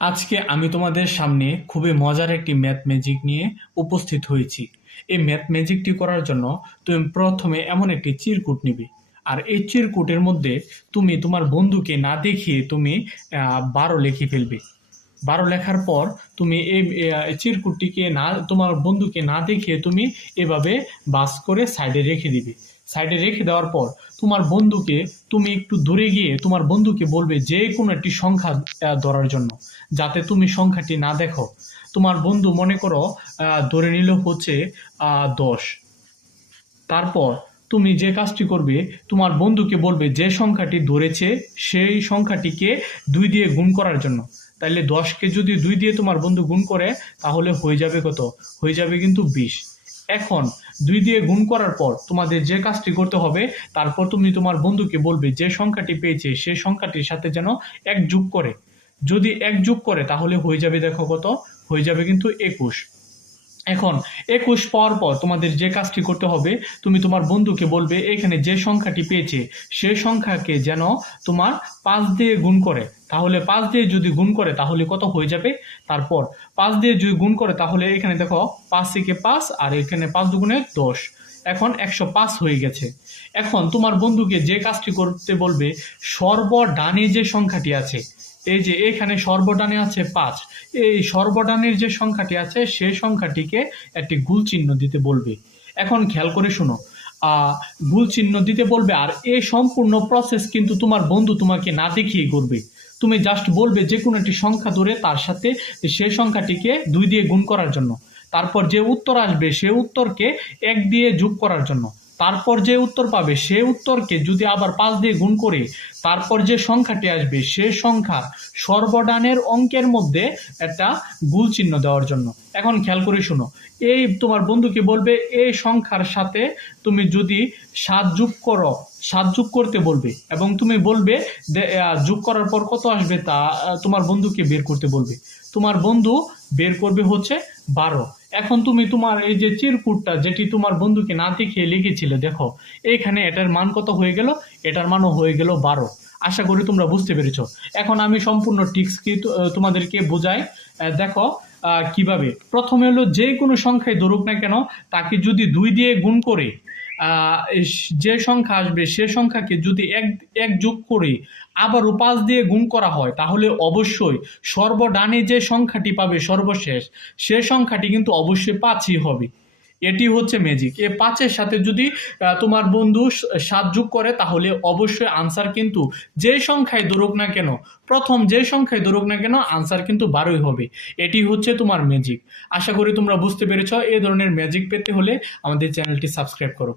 আজকে আমি তোমাদের সামনে খুবই মজার একটি ম্যাথ ম্যাজিক নিয়ে উপস্থিত হয়েছি। এই ম্যাথ ম্যাজিকটি করার জন্য তুমি প্রথমে এমন একটি চিরকুট নিবে। আর এই চিরকুটের মধ্যে তুমি তোমার বন্ধুকে না দেখিয়ে তুমি 12 লিখে ফেলবে। 12 লেখার পর তুমি এই চিরকুটটিকে না, তোমার বন্ধুকে না দেখিয়ে তুমি এভাবে বাস করে সাইডে রেখে দিবে। সাইডে রেখে দেওয়ার পর তোমার বন্ধুকে, তুমি একটু দূরে গিয়ে তোমার বন্ধুকে বলবে যে কোনো একটি সংখ্যা ধরার জন্য, যাতে তুমি সংখ্যাটি না দেখো। তোমার বন্ধু মনে করো ধরে নিল হচ্ছে 10। তারপর তুমি যে কাজটি করবে, তোমার বন্ধুকে বলবে যে সংখ্যাটি ধরেছে সেই সংখ্যাটিকে 2 দিয়ে গুণ করার জন্য। তাইলে 10কে যদি 2 দিয়ে তোমার বন্ধু গুণ করে তাহলে হয়ে যাবে কত? হয়ে যাবে কিন্তু 20। এখন 2 দিয়ে গুণ করার পর তোমাদের যে কাজটি করতে হবে, তারপর তুমি তোমার বন্ধুকে বলবে যে সংখ্যাটি পেয়েছে সেই সংখ্যাটির সাথে যেন 1 যোগ করে। যদি 1 যোগ করে তাহলে হয়ে যাবে, দেখো কত হয়ে যাবে, কিন্তু 21। এখন 21 পাওয়ার পর তোমাদের যে কাজটি করতে হবে, তুমি তোমার বন্ধুকে বলবে এখানে যে সংখ্যাটি পেয়েছে সেই সংখ্যাকে যেন তোমার 5 দিয়ে গুণ করে। তাহলে 5 দিয়ে যদি গুণ করে তাহলে কত হয়ে যাবে? তারপর 5 দিয়ে যদি গুণ করে তাহলে এখানে দেখো 5 থেকে 5 আর এখানে 5 দুগুণে 10। এখন 105 হয়ে গেছে। এখন তোমার বন্ধুকে যে কাজটি করতে বলবে, সর্বডানে যে সংখ্যাটি আছে, এই যে এখানে সর্বডানে আছে 5, এই সর্বডানের যে সংখ্যাটি আছে সেই সংখ্যাটিকে একটি গুল চিহ্ন দিতে বলবে। এখন খেয়াল করে শোনো, গুল চিহ্ন দিতে বলবে, আর এই সম্পূর্ণ প্রসেস কিন্তু তোমার বন্ধু তোমাকে না দেখিয়ে করবে। তুমি জাস্ট বলবে যে কোনো একটি সংখ্যা ধরে তার সাথে সেই সংখ্যাটিকে 2 দিয়ে গুণ করার জন্য। তারপর যে উত্তর আসবে সে উত্তরকে 1 দিয়ে যোগ করার জন্য। তারপর যে উত্তর পাবে সে উত্তরকে যদি আবার 5 দিয়ে গুণ করে তারপর যে সংখ্যাটি আসবে সে সংখ্যার সর্বডানের অঙ্কের মধ্যে একটা গুল চিহ্ন দেওয়ার জন্য। এখন খেয়াল করে শোনো, এই তোমার বন্ধুকে বলবে এই সংখ্যার সাথে তুমি যদি 7 যোগ করো, 7 যোগ করতে বলবে, এবং তুমি বলবে যোগ করার পর কত আসবে তা তোমার বন্ধুকে বের করতে বলবে। তোমার বন্ধু বের করবে হচ্ছে 12। এখন তুমি তোমার এই যে চিরকুটটা যেটি তোমার বন্ধুকে না দেখিয়ে লিখেছিলে, দেখো এইখানে এটার মান কত হয়ে গেল? এটার মানও হয়ে গেল 12। আশা করি তোমরা বুঝতে পেরেছো। এখন আমি সম্পূর্ণ টিক্স কি তোমাদেরকে বোঝাই। দেখো কিভাবে। প্রথমে হলো যে কোনো সংখ্যায় ধরুক না কেন, তাকে যদি 2 দিয়ে গুণ করে যে সংখ্যা আসবে সে সংখ্যাকে যদি এক যোগ করে আবারও 5 দিয়ে গুণ করা হয় তাহলে অবশ্যই সর্বডানে যে সংখ্যাটি পাবে সর্বশেষ সে সংখ্যাটি কিন্তু অবশ্যই 5ই হবে। এটি হচ্ছে ম্যাজিক। এ 5-এর সাথে যদি তোমার বন্ধু 7 যোগ করে তাহলে অবশ্যই আনসার কিন্তু যে সংখ্যায় ধরুক না কেন, প্রথম যে সংখ্যায় ধরুক না কেন আনসার কিন্তু 12ই হবে। এটি হচ্ছে তোমার ম্যাজিক। আশা করি তোমরা বুঝতে পেরেছ। এই ধরনের ম্যাজিক পেতে হলে আমাদের চ্যানেলটি সাবস্ক্রাইব করো।